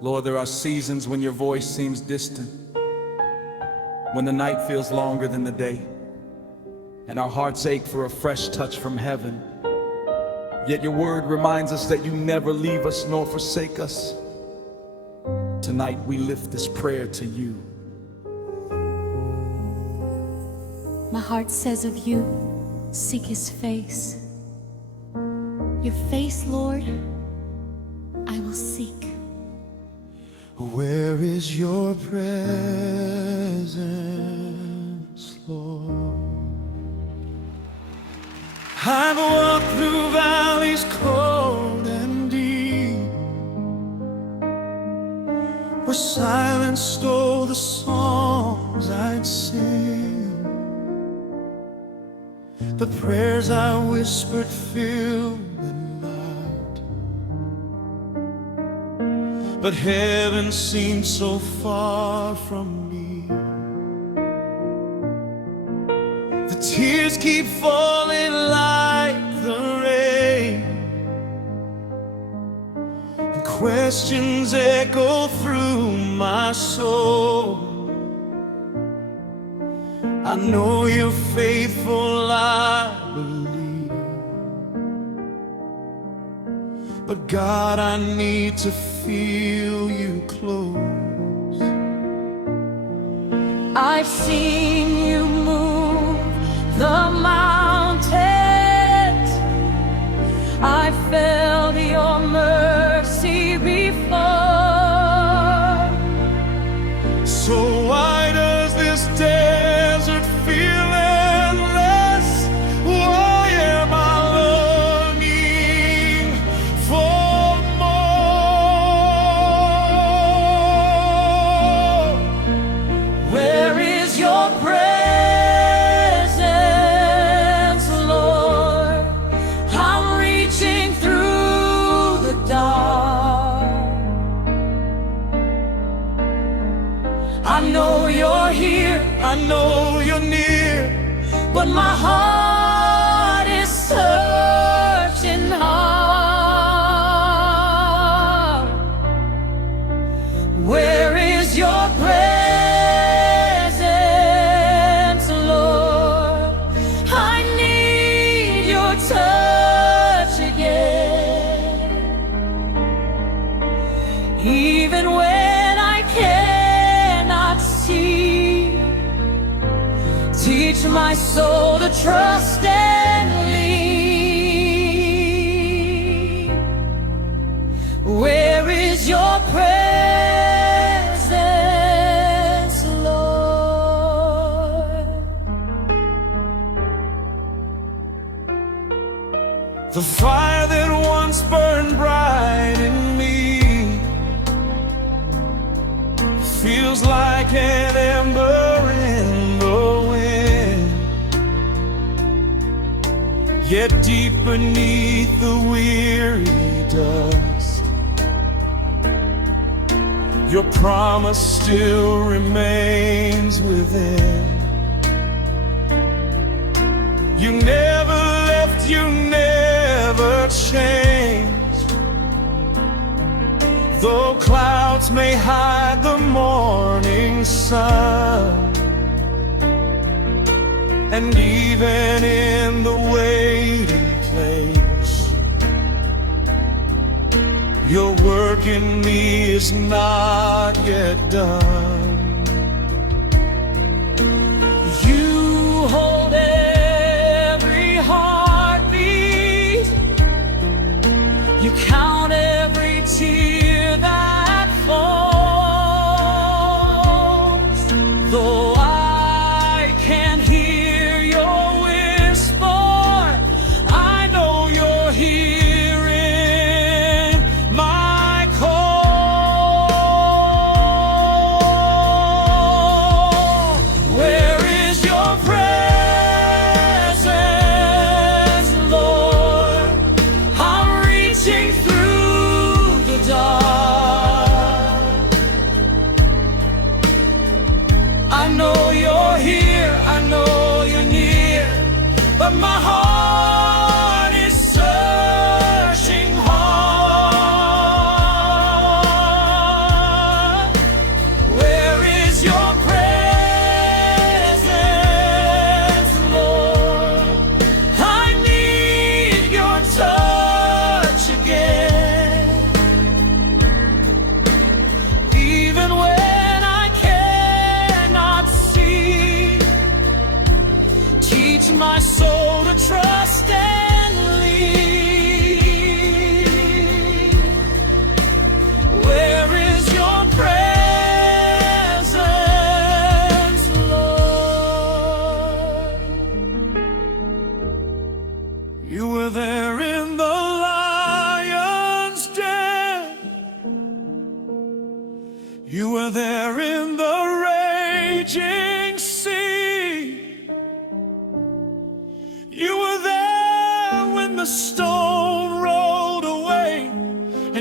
Lord, there are seasons when your voice seems distant, when the night feels longer than the day, and our hearts ache for a fresh touch from heaven. Yet your word reminds us that you never leave us nor forsake us. Tonight we lift this prayer to you. My heart says of you, seek his face. Your face, Lord, I will seek. Where is your presence, Lord? I've walked through valleys cold and deep, where silence stole the songs I'd sing. The prayers I whispered filled the night, but heaven seemed so far from me. The tears keep falling like the rain, and questions echo through my soul. I know you're faithful, I believe, but God, I need to feel you close. I've seen you move the mountains, I felt your mercy before. So why does this desert feel endless? Why am I longing for more? Where is your presence, Lord? I'm reaching through the dark. I know you're here, I know you're near, but my heart is searching hard. Where is your presence, Lord? I need your touch again. Even when I cannot see, teach my soul to trust and lean. Where is your presence, Lord? the fire that once burned bright in me feels like an ember in the wind. Yet deep beneath the weary dust, your promise still remains within. You never left, you never changed. Though clouds may hide the morning sun, and even in the waiting place, your work in me is not yet done. You hold every heartbeat, you count every tear that falls. Though I can't hear your whisper, I know you're hearing my call. Where is your presence, Lord? I'm reaching through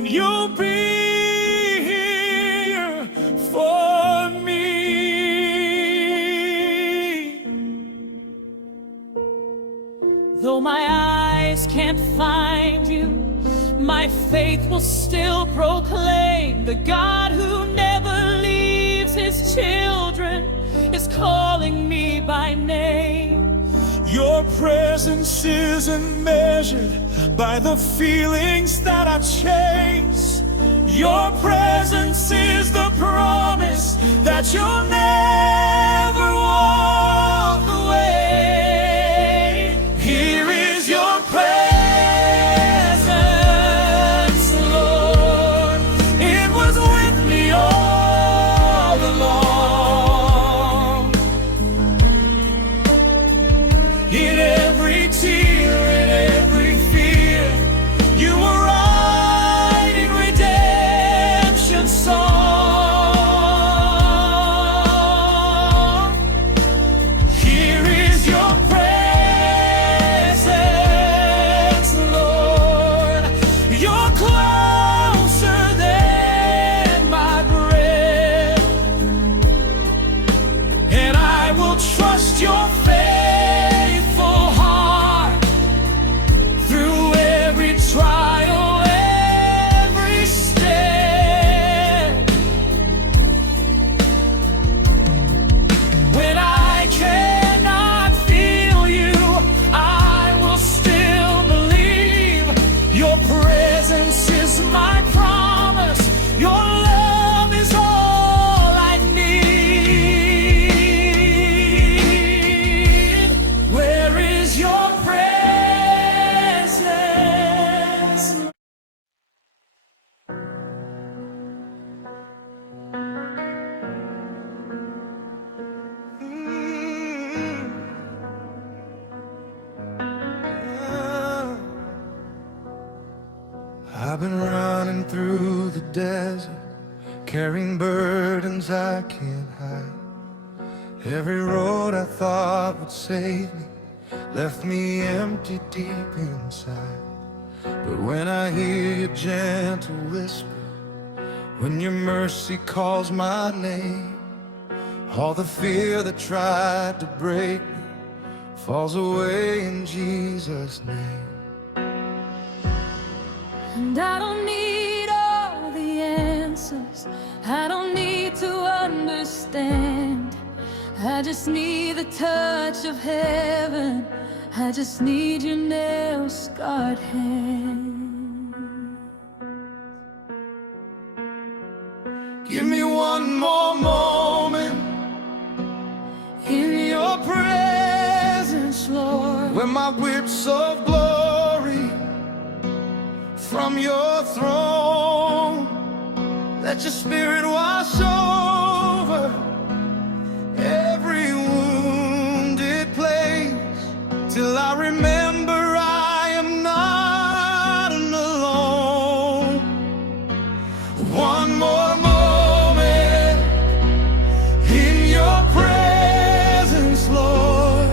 you'll be here for me. Though my eyes can't find you, my faith will still proclaim the God who never leaves his children is calling me by name. Your presence isn't measured by the feelings that I chase. Your presence is the promise that you'll never walk away. Here is your presence, Lord. It was with me all along. In every tear, in every fear, you were writing redemption song. Here is your presence, Lord. You're closer than my breath, and I will trust your faithful heart through every trial, every step. When I cannot feel you, I will still believe. Your presence is my promise. Your love is all I need. Where is your presence? I've been running through the desert, carrying burdens I can't hide. Every road I thought would save me left me empty deep inside. But when I hear your gentle whisper, when your mercy calls my name, all the fear that tried to break me falls away in Jesus' name. And I don't need all the answers, I don't need to understand. I just need the touch of heaven, I just need your nail-scarred hand. Give me one more moment In your presence, Lord, where my whips of glory from your throne. Let your spirit wash over every wounded place, till I remember I am not alone. One more moment in your presence, Lord.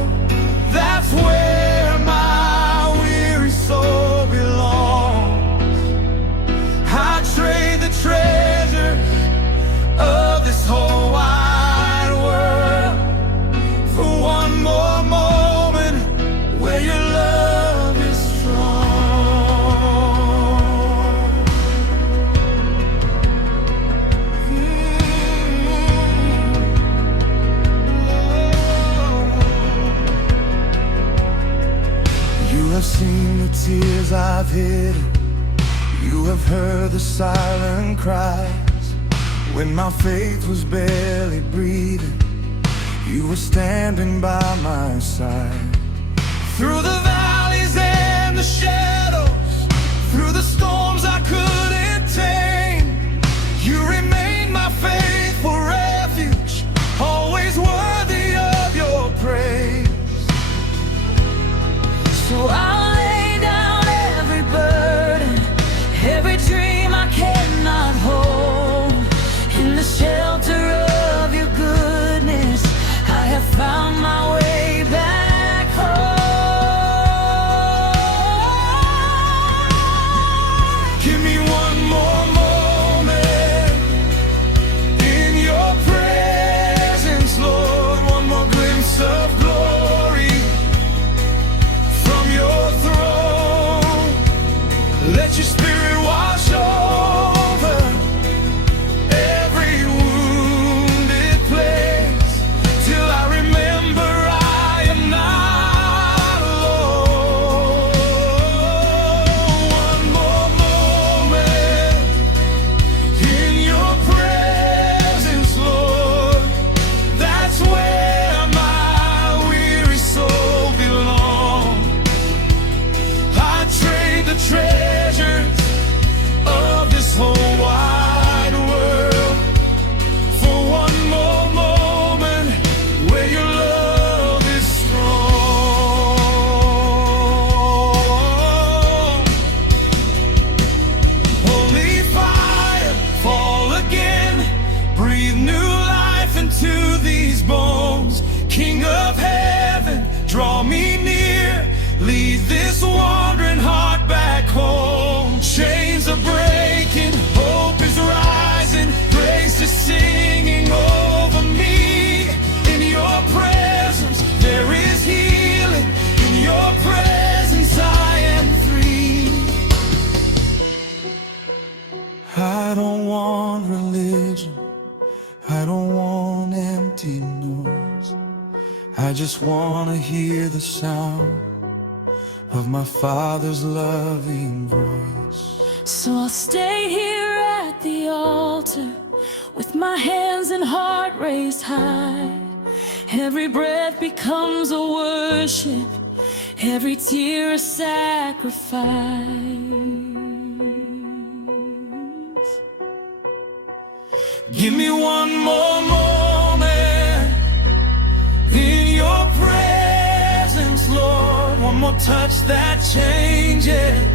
That's where my weary soul belongs. I trade the treasure of this whole wide world for one more moment where your love is strong. You have seen the tears I've hidden, you have heard the silent cries. When my faith was barely breathing, you were standing by my side. Through the valleys and the shadows, through the storms I couldn't tame, you remained my faithful refuge, always worthy of your praise. so I'll lay down every burden, every dream I cannot hold. In the shelter of your goodness, I have found my way back home. Let your spirit wash over every wounded place, till I remember I am not alone. One more moment in your presence, Lord, that's where my weary soul belongs. I trade the treasures of this whole wide world for one more moment where your love is strong. Holy fire, fall again, breathe new life into these bones. King of heaven, draw me near, lead this wandering heart back home. Chains are breaking, hope is rising, grace is singing over me. In your presence there is healing, in your presence I am free. I don't want religion, I don't want empty noise. I just want to hear the sound of my Father's loving voice. So I'll stay here at the altar with my hands and heart raised high. Every breath becomes a worship, every tear a sacrifice. Give me one more moment in your presence, Lord. One more touch that changes.